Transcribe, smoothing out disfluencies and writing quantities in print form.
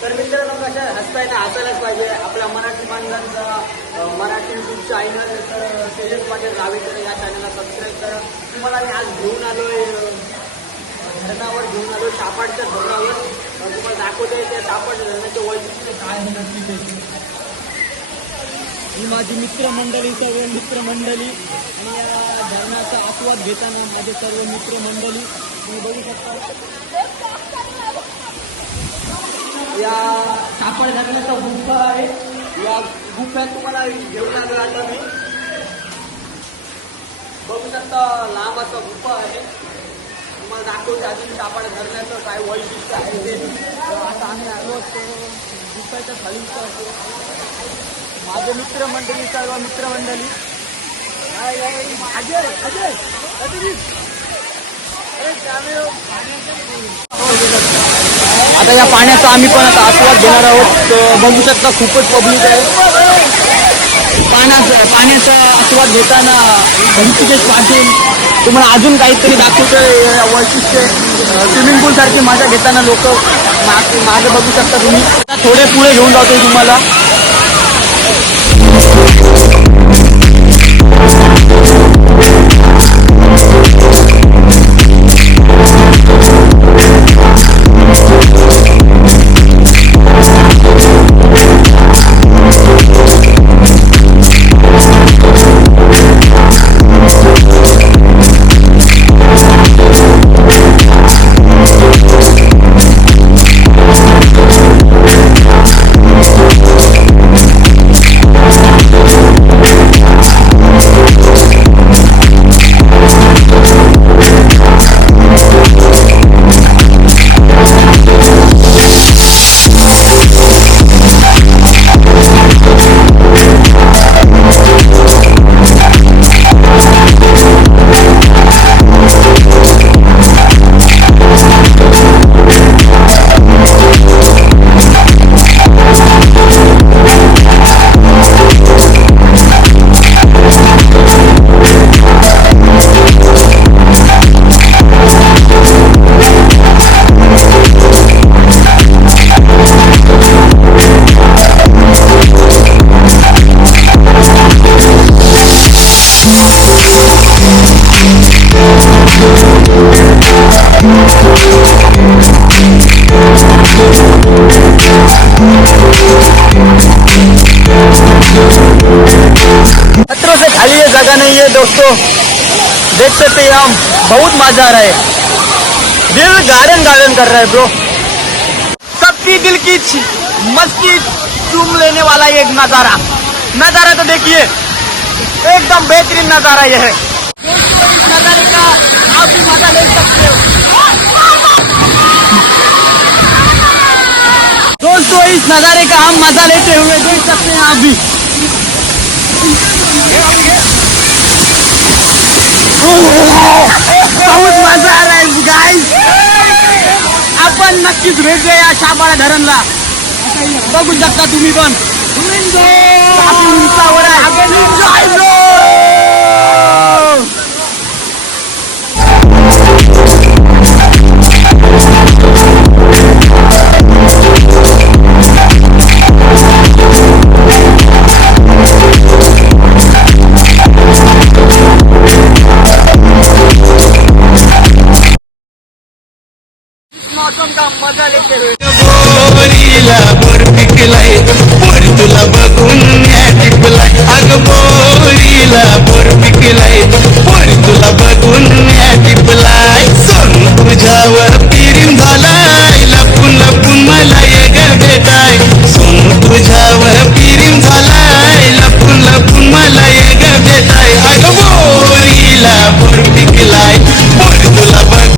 तर मित्रांनो कशा हसताय ना, हसायलाच पाहिजे. आपल्या मराठी माणसांचा मराठी यूट्यूब चॅनल तर तेजस पाटील गावेकर या चॅनलला सबस्क्राईब करा. तुम्हाला मी आज घेऊन आलोय धरणावर, घेऊन आलोय सापाडच्या धरणावर. तुम्हाला दाखवतोय त्या सापाड धरणाचे वैशिष्ट्य काय आहे नक्की ते. ही माझी मित्रमंडळी, सर्व मित्रमंडळी, आणि या धरणाचा आस्वाद घेताना माझे सर्व मित्रमंडळी तुम्ही बघू शकता. या सापड धरणाचा गुफा आहे. या गुफ्यात तुम्हाला घेऊन आलो आता मी. बघू शकता लांब असा गुफा आहे. तुम्हाला दाखवते अजून सापड धरण्याचं काय वैशिष्ट्य आहे ते. आता आम्ही आलो गुफाच्या खाली. माझे मित्रमंडळी, सर्व मित्रमंडळी. अजय अजय आता या पाण्याचा आम्ही पण आता आस्वाद घेणार आहोत. बघू शकता खूपच पब्लिक आहे. पाण्याचा आस्वाद घेताना ऋषिकेश पाटील तुम्हाला अजून काहीतरी दाखवतोय वैशिष्ट्य. स्विमिंग पूल सारखी मजा घेताना लोक मागे बघू शकता तुम्ही. थोडे पुढे घेऊन जातोय तुम्हाला. खतरों से खाली ये जगह नहीं है दोस्तों. देख सकते हैं हम, बहुत मजा आ रहा है. दिल गार्डन गार्डन कर रहा है ब्रो. सबकी दिल की मस्ती चूम लेने वाला ये नजारा तो देखिए, एकदम बेहतरीन नजारा ये है. इस नजारे का आप भी मजा ले सकते हो दोस्तों. इस नजारे का हम मजा लेते हुए देख सकते हैं आप भी. बहुत मजा आ रहा है गाइस. आपण नक्कीच भेट द्या या सापाडा धरणला. बघू शकता तुम्ही पण. उंचावर आहे. Enjoy bro. मौसम का मजा लेते हुए बोरीला बोर पिकलाय, बोर तुला बघून टिकलाय. अग बोरीला बोर